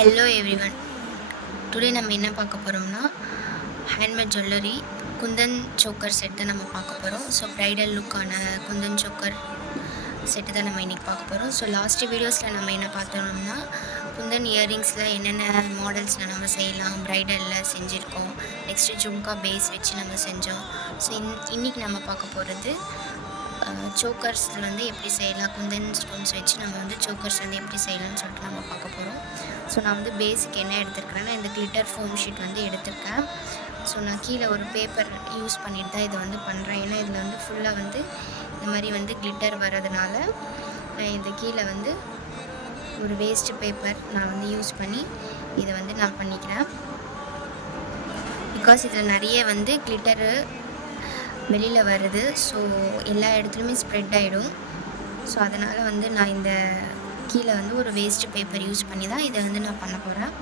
Hello everyone. Today நம்ம என்ன பார்க்க போகிறோம்னா handmade jewellery kundan choker set தான் நம்ம பார்க்க போகிறோம். ஸோ ப்ரைடல் லுக்கான குந்தன் சோக்கர் செட்டு தான் நம்ம இன்றைக்கி பார்க்க போகிறோம். ஸோ லாஸ்ட் வீடியோஸில் நம்ம என்ன பார்த்தோம்னா குந்தன் இயரிங்ஸில் என்னென்ன மாடல்ஸில் நம்ம செய்யலாம், ப்ரைடலில் செஞ்சுருக்கோம். நெக்ஸ்ட்டு ஜும்கா பேஸ் வச்சு நம்ம செஞ்சோம். ஸோ இன்றைக்கி நம்ம பார்க்க போகிறது சோக்கர்ஸ் வந்து எப்படி செய்யலாம், குந்தன் ஸ்டோன்ஸ் வச்சு நம்ம வந்து சோக்கர்ஸ் வந்து எப்படி செய்யலாம்னு சொல்லிட்டு நம்ம பார்க்க போகிறோம். ஸோ நான் வந்து பேசிக் என்ன எடுத்துருக்கிறேன்னா இந்த கிளிட்டர் ஃபோம் ஷீட் வந்து எடுத்திருக்கேன். ஸோ நான் கீழே ஒரு பேப்பர் யூஸ் பண்ணிட்டு தான் இதை வந்து பண்ணுறேன். ஏன்னா இதில் வந்து ஃபுல்லாக வந்து இந்த மாதிரி வந்து கிளிட்டர் வர்றதுனால இது கீழே வந்து ஒரு வேஸ்ட்டு பேப்பர் நான் வந்து யூஸ் பண்ணி இதை வந்து நான் பண்ணிக்கிறேன். பிகாஸ் இதில் நிறைய வந்து கிளிட்டரு வெளியில் வருது. ஸோ எல்லா இடத்துலையுமே ஸ்ப்ரெட் ஆகிடும். ஸோ அதனால் வந்து நான் இந்த கீழே வந்து ஒரு வேஸ்ட் பேப்பர் யூஸ் பண்ணி தான் இதை வந்து நான் பண்ண போகிறேன்.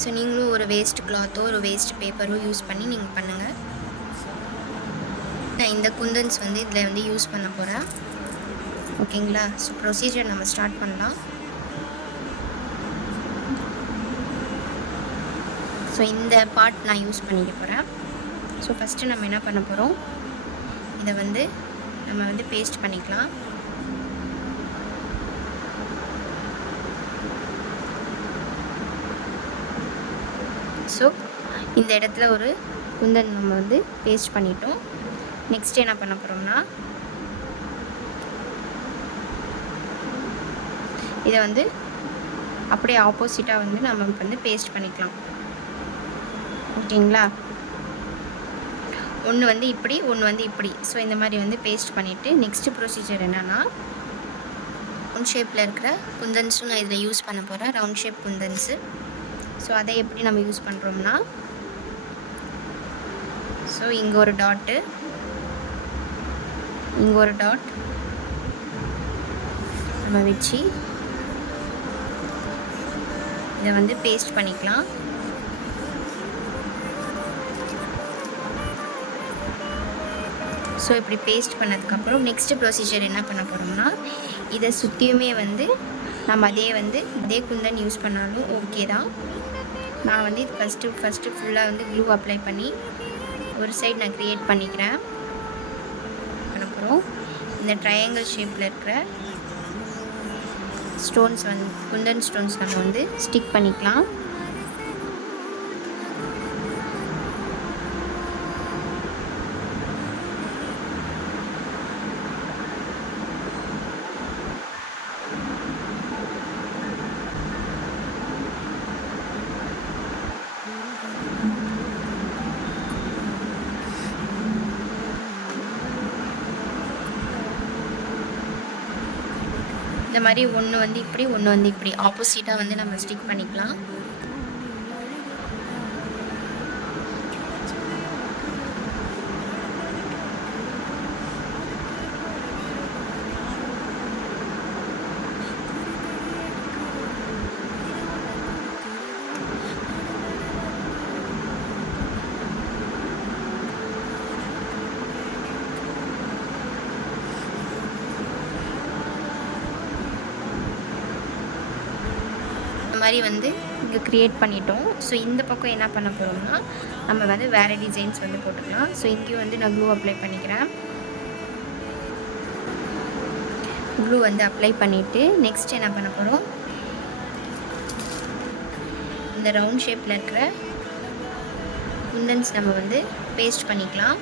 ஸோ நீங்களும் ஒரு வேஸ்ட் கிளாத்தோ ஒரு வேஸ்ட் பேப்பரோ யூஸ் பண்ணி நீங்கள் பண்ணுங்கள். நான் இந்த குந்தன்ஸ் வந்து இதில் வந்து யூஸ் பண்ண போகிறேன். ஓகேங்களா? ஸோ ப்ரொசீஜர் நம்ம ஸ்டார்ட் பண்ணலாம். ஸோ இந்த பார்ட் நான் யூஸ் பண்ணிக்க போகிறேன். ஸோ ஃபஸ்ட்டு நம்ம என்ன பண்ண போகிறோம், இதை வந்து நம்ம வந்து பேஸ்ட் பண்ணிக்கலாம். ஸோ இந்த இடத்துல ஒரு குந்தன் நம்ம வந்து பேஸ்ட் பண்ணிட்டோம். நெக்ஸ்ட் என்ன பண்ண போகிறோம்னா இதை வந்து அப்படியே ஆப்போசிட்டாக வந்து நம்ம வந்து பேஸ்ட் பண்ணிக்கலாம். ஓகேங்களா? ஒன்று வந்து இப்படி, ஒன்று வந்து இப்படி. ஸோ இந்த மாதிரி வந்து பேஸ்ட் பண்ணிவிட்டு நெக்ஸ்ட்டு ப்ரொசீஜர் என்னென்னா ரவுண்ட் ஷேப்பில் இருக்கிற குந்தன்ஸும் நான் இதில் யூஸ் பண்ண போகிறேன். Round shape குந்தன்ஸு. ஸோ அதை எப்படி நம்ம யூஸ் பண்ணுறோம்னா, ஸோ இங்கே ஒரு டாட்டு, இங்கே ஒரு டாட் நம்ம வச்சு இதை வந்து பேஸ்ட் பண்ணிக்கலாம். ஸோ இப்படி பேஸ்ட் பண்ணதுக்கப்புறம் நெக்ஸ்ட்டு ப்ரொசீஜர் என்ன பண்ண போகிறோம்னா, இதை சுற்றியுமே வந்து நம்ம அதே குந்தன் யூஸ் பண்ணாலும் ஓகே தான். நான் வந்து இது ஃபஸ்ட்டு ஃபுல்லாக வந்து க்ளூ அப்ளை பண்ணி ஒரு சைடு நான் க்ரியேட் பண்ணிக்கிறேன். அப்புறம் இந்த ட்ரையாங்கிள் ஷேப்பில் இருக்கிற ஸ்டோன்ஸ் வந்து குந்தன் ஸ்டோன்ஸ் நம்ம வந்து ஸ்டிக் பண்ணிக்கலாம். இந்த மாதிரி ஒன்று வந்து இப்படி, ஒன்று வந்து இப்படி ஆப்போசிட்டாக வந்து நம்ம ஸ்டிக் பண்ணிக்கலாம். மாதிரி வந்து இங்கே க்ரியேட் பண்ணிட்டோம். ஸோ இந்த பக்கம் என்ன பண்ண போகிறோம்னா நம்ம வந்து வேறு டிசைன்ஸ் வந்து போட்டுக்கலாம். ஸோ இங்கேயும் வந்து நான் க்ளூ அப்ளை பண்ணிக்கிறேன். க்ளூ வந்து அப்ளை பண்ணிவிட்டு நெக்ஸ்ட் என்ன பண்ண போகிறோம், இந்த ரவுண்ட் ஷேப்பில் இருக்கிற குந்தன்ஸ் நம்ம வந்து பேஸ்ட் பண்ணிக்கலாம்.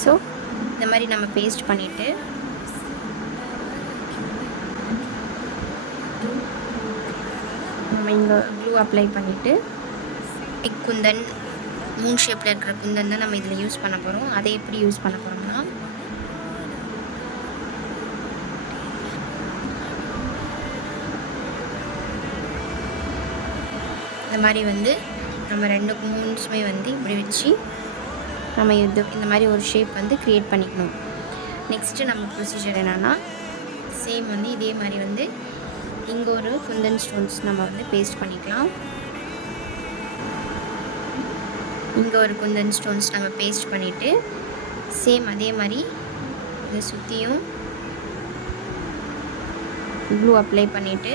ஸோ இந்த மாதிரி நம்ம பேஸ்ட் பண்ணிவிட்டு நம்ம இங்கே க்ளூ அப்ளை பண்ணிவிட்டு குந்தன் மூன் ஷேப்பில் இருக்கிற குந்தன் தான் நம்ம இதில் யூஸ் பண்ண போகிறோம். அதை எப்படி யூஸ் பண்ண போகிறோம்னா, இந்த மாதிரி வந்து நம்ம ரெண்டு மூன்ஸுமே வந்து இப்படி வச்சு நம்ம இந்த மாதிரி ஒரு ஷேப் வந்து க்ரியேட் பண்ணிக்கணும். நெக்ஸ்ட்டு நம்ம ப்ரொசீஜர் என்னென்னா, சேம் வந்து இதே மாதிரி வந்து இங்கே ஒரு குந்தன் ஸ்டோன்ஸ் நம்ம வந்து பேஸ்ட் பண்ணிக்கலாம். இங்கே ஒரு குந்தன் ஸ்டோன்ஸ் நம்ம பேஸ்ட் பண்ணிவிட்டு, சேம் அதே மாதிரி இதை சுற்றியும் க்ளூ அப்ளை பண்ணிவிட்டு,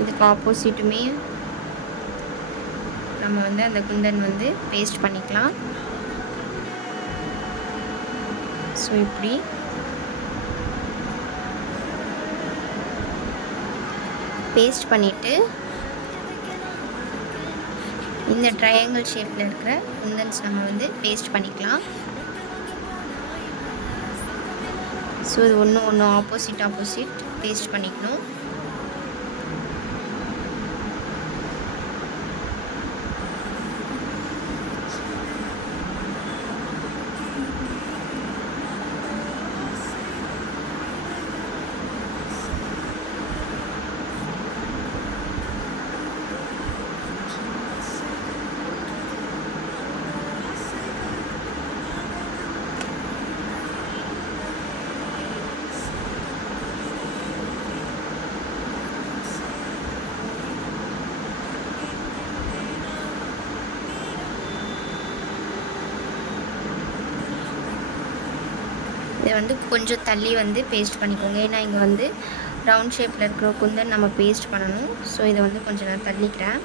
இதுக்கு ஆப்போசிட்டுமே நம்ம வந்து அந்த குந்தன் வந்து பேஸ்ட் பண்ணிக்கலாம். ஸோ இப்படி பேஸ்ட் பண்ணிவிட்டு, இந்த ட்ரையாங்கிள் ஷேப்பில் இருக்கிற குந்தன்ஸ் நம்ம வந்து பேஸ்ட் பண்ணிக்கலாம். ஸோ இது ஒன்று ஆப்போசிட் பேஸ்ட் பண்ணிக்கணும். இதை வந்து கொஞ்சம் தள்ளி வந்து பேஸ்ட் பண்ணிக்கோங்க. ஏன்னா இங்கே வந்து ரவுண்ட் ஷேப்பில் இருக்கிற குந்தன் நம்ம பேஸ்ட் பண்ணணும். ஸோ இதை வந்து கொஞ்சம் நான் தள்ளிக்கிறேன்.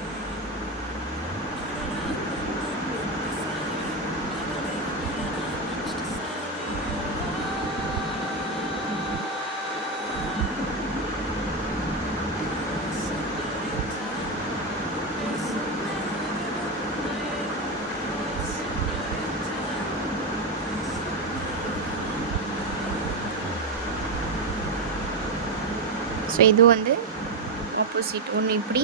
ஸோ இது வந்து ஆப்போசிட் ஒன்று இப்படி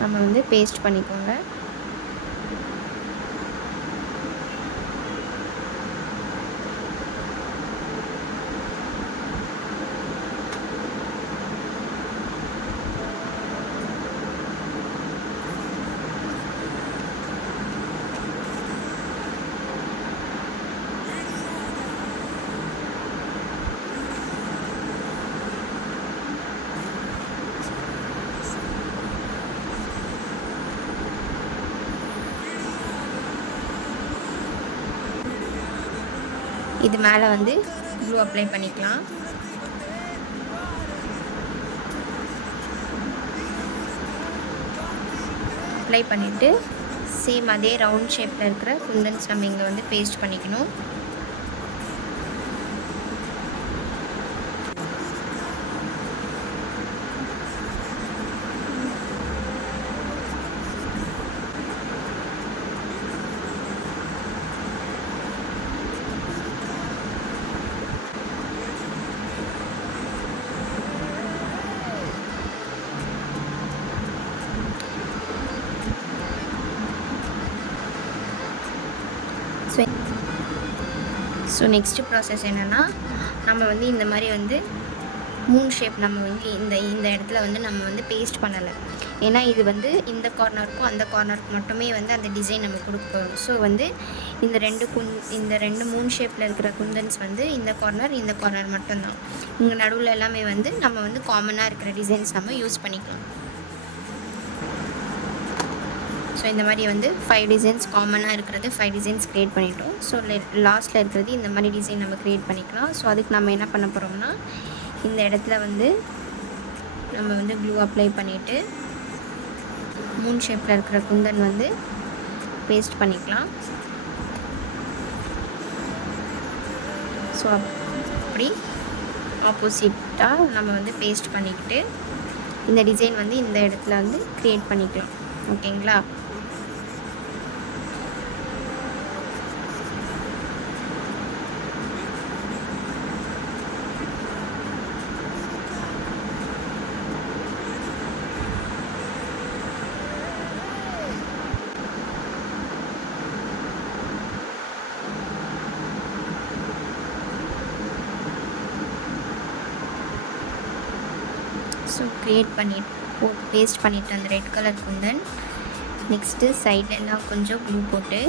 நம்ம வந்து பேஸ்ட் பண்ணிக்கோங்க. இது மேலே வந்து க்ளூ அப்ளை பண்ணிக்கலாம். அப்ளை பண்ணிவிட்டு சேம் அதே ரவுண்ட் ஷேப்பில் இருக்கிற குந்தன்ஸ் நம்ம இங்கே வந்து பேஸ்ட் பண்ணிக்கணும். ஸோ நெக்ஸ்ட்டு ப்ராசஸ் என்னென்னா, நம்ம வந்து இந்த மாதிரி வந்து மூன் ஷேப் நம்ம வந்து இந்த இடத்துல வந்து நம்ம வந்து பேஸ்ட் பண்ணலை. ஏன்னா இது வந்து இந்த கார்னருக்கும் அந்த கார்னருக்கு மட்டுமே வந்து அந்த டிசைன் நம்ம கொடுக்க போகிறோம். ஸோ வந்து இந்த ரெண்டு மூன் ஷேப்பில் இருக்கிற குந்தன்ஸ் வந்து இந்த கார்னர் மட்டும்தான். இங்கே நடுவில் எல்லாமே வந்து நம்ம வந்து காமனாக இருக்கிற டிசைன்ஸ் நம்ம யூஸ் பண்ணிக்கலாம். ஸோ இந்த மாதிரி வந்து 5 டிசைன்ஸ் காமனாக இருக்கிறது 5 டிசைன்ஸ் க்ரியேட் பண்ணிட்டோம். ஸோ லாஸ்ட்டில் இருக்கிறது இந்த மாதிரி டிசைன் நம்ம க்ரியேட் பண்ணிக்கலாம். ஸோ அதுக்கு நம்ம என்ன பண்ண போகிறோம்னா, இந்த இடத்துல வந்து நம்ம வந்து க்ளூ அப்ளை பண்ணிவிட்டு மூன் ஷேப்பில் இருக்கிற குந்தன் வந்து பேஸ்ட் பண்ணிக்கலாம். ஸோ அப்படி ஆப்போசிட்டாக நம்ம வந்து பேஸ்ட் பண்ணிக்கிட்டு இந்த டிசைன் வந்து இந்த இடத்துல வந்து க்ரியேட் பண்ணிக்கலாம். ஓகேங்களா? ஸோ க்ரியேட் பேஸ்ட் பண்ணிவிட்டு அந்த ரெட் கலர் குந்தன் நெக்ஸ்ட்டு சைட்லலாம் கொஞ்சம் க்ளூ போட்டு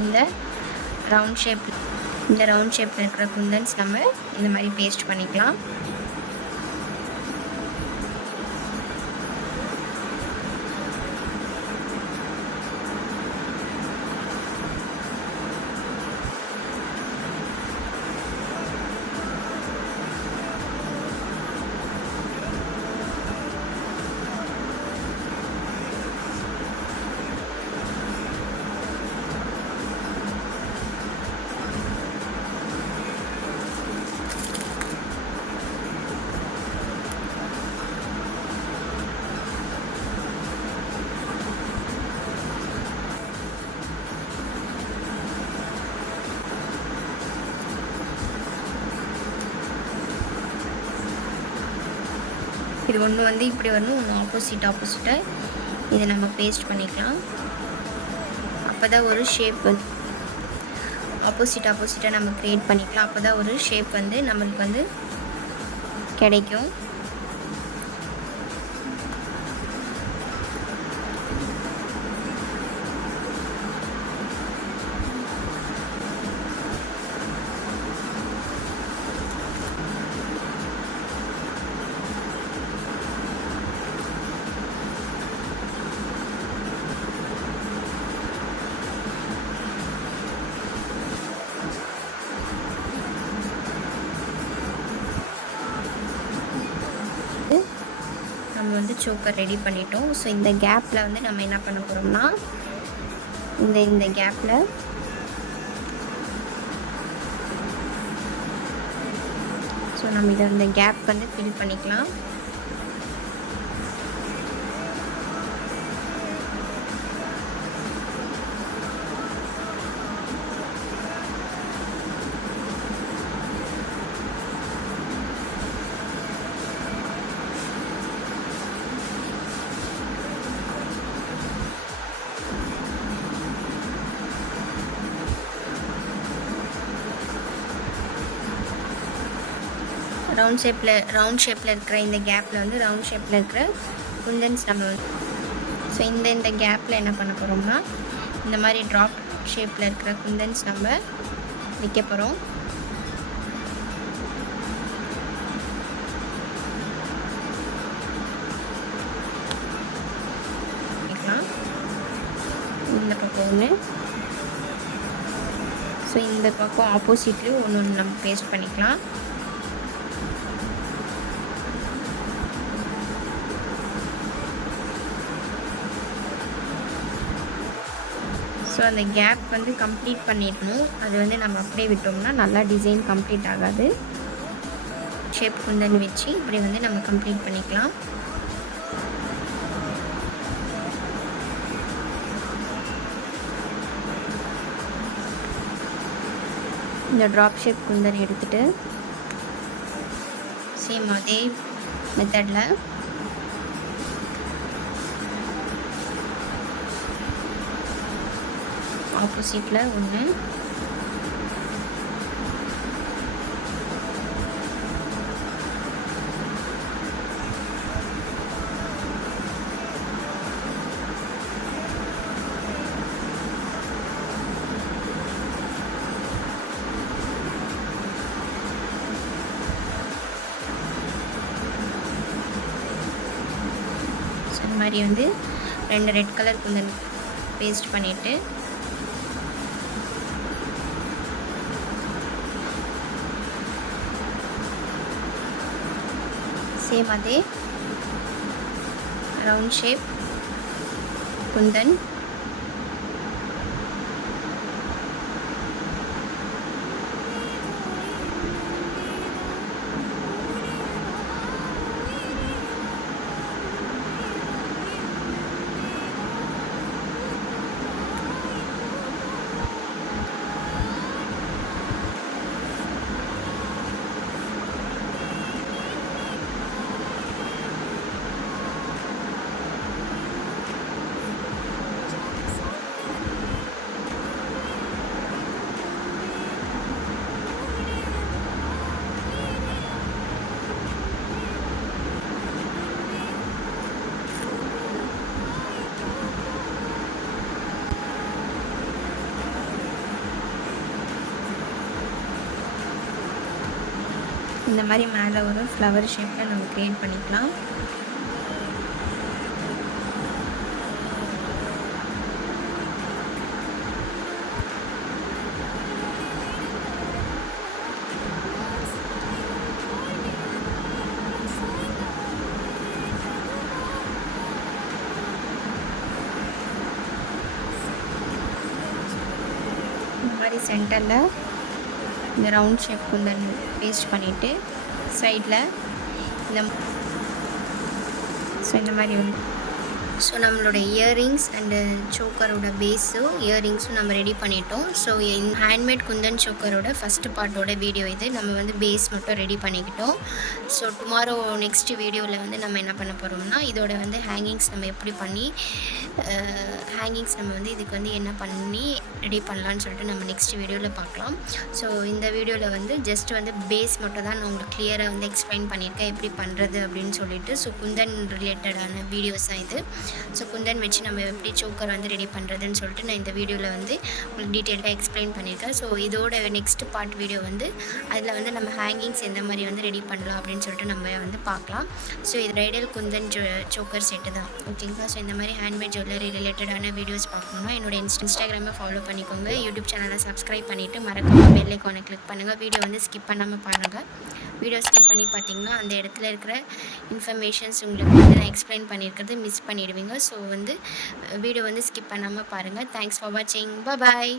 இந்த ரவுண்ட் ஷேப்பில் இருக்கிற குந்தன்ஸ் நம்ம இந்த மாதிரி பேஸ்ட் பண்ணிக்கலாம். இது ஒன்று வந்து இப்படி வரணும், ஒன்று ஆப்போசிட்டாக இதை நம்ம பேஸ்ட் பண்ணிக்கலாம். அப்போ தான் ஒரு ஷேப் வந்து ஆப்போசிட்டாக நம்ம க்ரியேட் பண்ணிக்கலாம். அப்போ தான் ஒரு ஷேப் வந்து நம்மளுக்கு வந்து கிடைக்கும். நம்ம வந்து சோக்கர் ரெடி பண்ணிட்டோம். ஸோ இந்த கேப்பில் வந்து நம்ம என்ன பண்ண போகிறோம்னா இந்த கேப்பில் ஸோ நம்ம இந்த கேப் வந்து ஃபில் பண்ணிக்கலாம். ரவுண்ட் ஷேப்பில் இருக்கிற இந்த கேப்பில் வந்து ரவுண்ட் ஷேப்பில் இருக்கிற குந்தன்ஸ் நம்ம ஸோ இந்த கேப்பில் என்ன பண்ண போகிறோம்னா இந்த மாதிரி ட்ராப் ஷேப்பில் இருக்கிற குந்தன்ஸ் நம்ம வைக்க போகிறோம். இந்த பக்கம் ஒன்று, ஸோ இந்த பக்கம் ஆப்போசிட்லேயும் ஒன்று நம்ம பேஸ்ட் பண்ணிக்கலாம். ஸோ அந்த கேப் வந்து கம்ப்ளீட் பண்ணிடணும். அது வந்து நம்ம அப்படியே விட்டோம்னா நல்லா டிசைன் கம்ப்ளீட் ஆகாது. ஷேப் குந்தன் வச்சு இப்படி வந்து நம்ம கம்ப்ளீட் பண்ணிக்கலாம். இந்த ட்ராப் ஷேப் குந்தன் எடுத்துகிட்டு சேம் அதே மெத்தடில் ஆப்போசிட்டில் ஒன்று, இந்த மாதிரி வந்து 2 ரெட் கலர் குந்தன் பேஸ்ட் பண்ணிவிட்டு சேம் அதே ரவுண்ட் ஷேப் குந்தன் இந்த மாதிரி மேலே ஒரு ஃப்ளவர் ஷேப்பில் நம்ம க்ரியேட் பண்ணிக்கலாம். இந்த மாதிரி சென்டரில் இந்த ரவுண்ட் ஷேப் குந்தன் பேஸ்ட் பண்ணிவிட்டு சைடில் இந்த மாதிரி வந்து நம்மளோட இயரிங்ஸ் அண்டு சோக்கரோட பேஸும் இயரிங்ஸும் நம்ம ரெடி பண்ணிட்டோம். ஹேண்ட்மேட் குந்தன் சோக்கரோட ஃபஸ்ட்டு பார்ட்டோட வீடியோ இது. நம்ம வந்து பேஸ் மட்டும் ரெடி பண்ணிக்கிட்டோம். டுமாரோ நெக்ஸ்ட் வீடியோவில் வந்து நம்ம என்ன பண்ண போகிறோம்னா, இதோட வந்து ஹேங்கிங்ஸ் நம்ம எப்படி பண்ணி நம்ம வந்து இதுக்கு வந்து என்ன பண்ணி ரெடி பண்ணலான்னு சொல்லிட்டு நம்ம நெக்ஸ்ட் வீடியோவில் பார்க்கலாம். இந்த வீடியோவில் வந்து ஜஸ்ட் வந்து பேஸ் மட்டும் தான் நான் உங்களுக்கு கிளியராக வந்து எக்ஸ்பிளைன் பண்ணியிருக்கேன் எப்படி பண்ணுறது அப்படின்னு சொல்லிட்டு. குந்தன் ரிலேட்டடான வீடியோஸ் தான் இது. குந்தன் வச்சு நம்ம எப்படி சோக்கர் வந்து ரெடி பண்ணுறதுன்னு சொல்லிட்டு நான் இந்த வீடியோவில் வந்து உங்களுக்கு டீட்டெயில்டாக எக்ஸ்பிளைன் பண்ணியிருக்கேன். இதோட நெக்ஸ்ட் பார்ட் வீடியோ வந்து அதில் வந்து நம்ம ஹேங்கிங்ஸ் எந்த மாதிரி வந்து ரெடி பண்ணலாம் அப்படின்னு சொல்லிட்டு நம்ம வந்து பார்க்கலாம். இது ப்ரைடல் குந்தன் சோக்கர் செட்டு தான், ஓகேங்களா. இந்த மாதிரி ஹேண்ட்மேட் ஜுவல்லரி ரிலேட்டடான வீடியோஸ் பார்க்கணுன்னா என்னோட இன்ஸ்டாகிராமை ஃபாலோ பண்ணிக்கோங்க. யூடியூப் சேனலை சப்ஸ்கிரைப் பண்ணிவிட்டு மறக்காமல் பெல் ஐக்கானை கிளிக் பண்ணுங்கள். வீடியோ வந்து ஸ்கிப் பண்ணாமல் பாருங்கள். வீடியோ ஸ்கிப் பண்ணி பார்த்தீங்கன்னா அந்த இடத்துல இருக்கிற இன்ஃபர்மேஷன்ஸ் உங்களுக்கு வந்து நான் எக்ஸ்பிளைன் பண்ணியிருக்கிறது மிஸ் பண்ணிடுவீங்க. வீடியோ வந்து ஸ்கிப் பண்ணாமல் பாருங்கள். தேங்க்ஸ் ஃபார் வாட்சிங். பாய்.